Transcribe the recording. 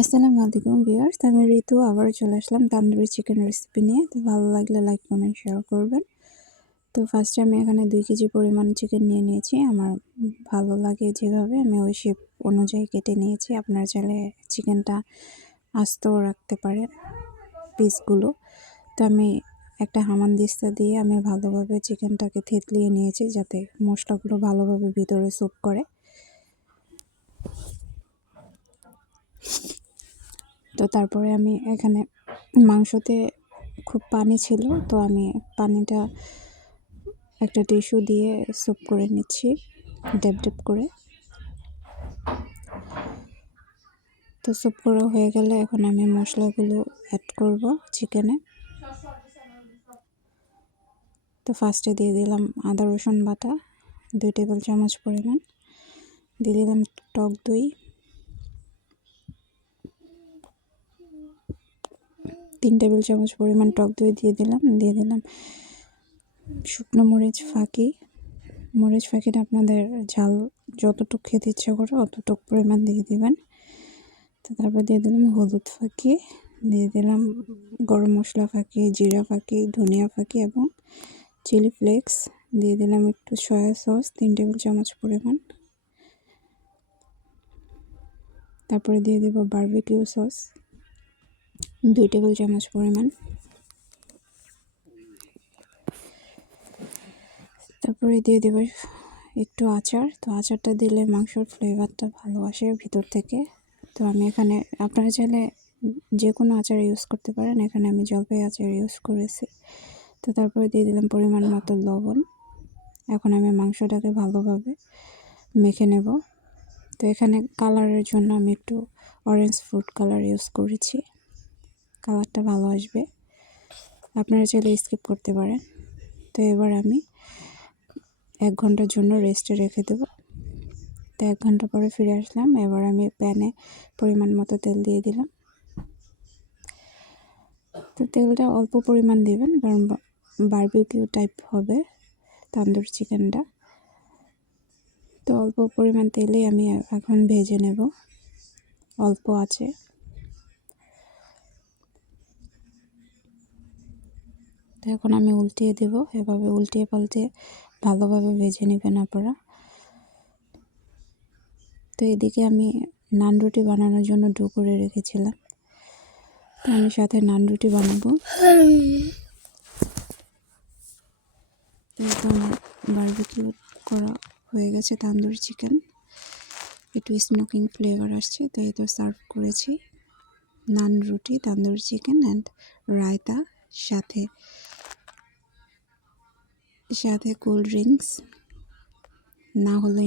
আসসালামু আলাইকুম ভিউয়ার্স, আমি ঋতু আবারও চলে আসলাম তান্দুরি চিকেন রেসিপি নিয়ে। তো ভালো লাগলে লাইক কমেন্ট শেয়ার করবেন। তো ফার্স্টে আমি এখানে 2 কেজি পরিমাণ চিকেন নিয়ে নিয়েছি। আমার ভালো লাগে যেভাবে আমি ওই শেপ অনুযায়ী কেটে নিয়েছি। আপনারা চাইলে চিকেনটা আস্তও রাখতে পারেন পিসগুলো। তো আমি একটা হামানদিস্তা দিয়ে আমি ভালোভাবে চিকেনটাকে থেতলিয়ে নিয়েছি যাতে মশলাগুলো ভালোভাবে ভিতরে সোক করে। তো তারপরে আমি এখানে মাংসতে খুব পানি ছিল, তো আমি পানিটা একটা টিস্যু দিয়ে সোপ করে নিচ্ছি ড্যাব ড্যাব করে। তো সোপ করা হয়ে গেলে এখন আমি মশলাগুলো অ্যাড করব চিকেনে। তো ফার্স্টে দিয়ে দিলাম আদা রসুন বাটা 2 টেবিল চামচ পরিমাণ, দিয়ে দিলাম টক দই 3 টেবিল চামচ পরিমাণ টক দই দিয়ে দিলাম শুকনো মরিচ ফাঁকিটা আপনাদের ঝাল যতটুকু খেতে ইচ্ছা করে অতটুকু পরিমাণ দিয়ে দিবেন। তো তারপর দিয়ে দিলাম হলুদ ফাঁকি, দিয়ে দিলাম গরম মশলা ফাঁকি, জিরা ফাঁকি, ধনিয়া ফাঁকি এবং চিলি ফ্লেক্স, দিয়ে দিলাম একটু সয়া সস 3 টেবিল চামচ পরিমাণ। তারপরে দিয়ে দেব বারবিকিউ সস 2 টেবিল চামচ পরিমাণ। তারপরে দিয়ে দেব একটু আচার। তো আচারটা দিলে মাংসের ফ্লেভারটা ভালো আসে ভিতর থেকে। তো আমি এখানে আপনারা চাইলে যে কোনো আচার ইউজ করতে পারেন, এখানে আমি জলপাই আচার ইউজ করেছি। তো তারপরে দিয়ে দিলাম পরিমাণ মতো লবণ। এখন আমি মাংসটাকে ভালোভাবে মেখে নেব। তো এখানে কালারের জন্য আমি একটু অরেঞ্জ ফুড কালার ইউজ করেছি, কালারটা ভালো আসবে। আপনারা চাইলে স্কিপ করতে পারেন। তো এবার আমি 1 ঘন্টার জন্য রেস্টে রেখে দেব। তো 1 ঘন্টা পরে ফিরে আসলাম। এবার আমি প্যানে পরিমাণ মতো তেল দিয়ে দিলাম। তো তেলটা অল্প পরিমাণ দিবেন, কারণ বারবিকিউ টাইপ হবে তান্দুরি চিকেনটা। তো অল্প পরিমাণ তেলে আমি এখন ভেজে নেব অল্প আছে। তো এখন আমি উল্টিয়ে দেব, এভাবে উল্টিয়ে পাল্টে ভালোভাবে ভেজে নেবেন আপনারা। তো এদিকে আমি নান রুটি বানানোর জন্য ডো করে রেখেছিলাম, তো আমি সাথে নান রুটি বানাবো। তো আমার বারবিকিউ করা হয়ে গেছে তান্দুরি চিকেন, একটু স্মোকিং ফ্লেভার আসছে। তো এই তো সার্ভ করেছি নান রুটি, তান্দুরি চিকেন অ্যান্ড রায়তা, সাথে কোল্ড ড্রিঙ্কস না হলে